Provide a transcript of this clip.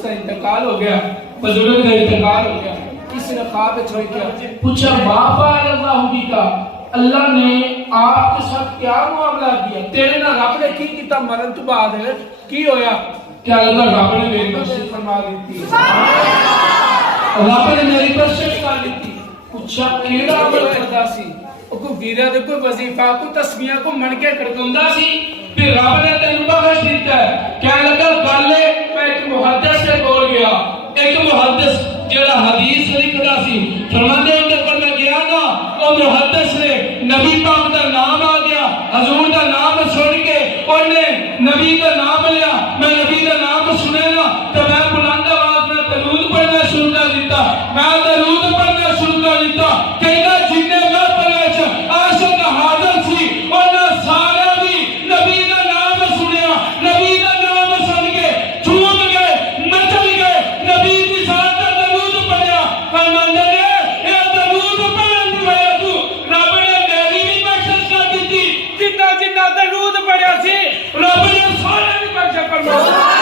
उसका इंतकाल हो गया, बुजुर्ग का इंतकाल हो गया। किसी ने ख्वाब में छोड़ किया, पूछा बाबा अल्लाह भी का अल्लाह ने आपके साथ क्या मामला किया, तेरे ना रब ने की किता मरण तो बाद की होया, क्या अल्लाह रब ने मेरी बख्शिश फरमा दी, रब ने मेरी बख्शिश कर दी। पूछा केड़ा अमल करदा सी, कोई वीरत कोई वजीफा को तस्बीह को मन के करदा सी, फिर रब ने तेन बख्श दिता है। क्या लगा गल मैं एक मुहद्दिस से बोल गया, एक मुहद्दिस जेड़ा हदीस लिखदा सी, फरमाते उनके पर मैं गया ना, वो मुहद्दिस ने नबी पाक दा नाम आ गया, हजूर दा नाम सुन के ओने नबी दा नाम लिया, मैं नबी दा नाम सुने ना तो मैं बुलंद आवाज में दरूद पढ़ना शुरू कर दिता, मैं दरूद पढ़ना शुरू कर दिता। कहना जिन्ने मैं पढ़े आशिक हाजिर सी ओना सारा भी नबी दा नाम सुनिया, नबी दा नाम सुन के झूम गए, मचल गए, नबी दी जात दा दरूद पढ़या। फरमांदे ने ए दरूद पढ़न दी वजह तू रब ने मेरी भी बख्शिश कर दी, जिन्ना जिन्ना दरूद पढ़या सी रब ने सारे दी बख्शिश फरमाया।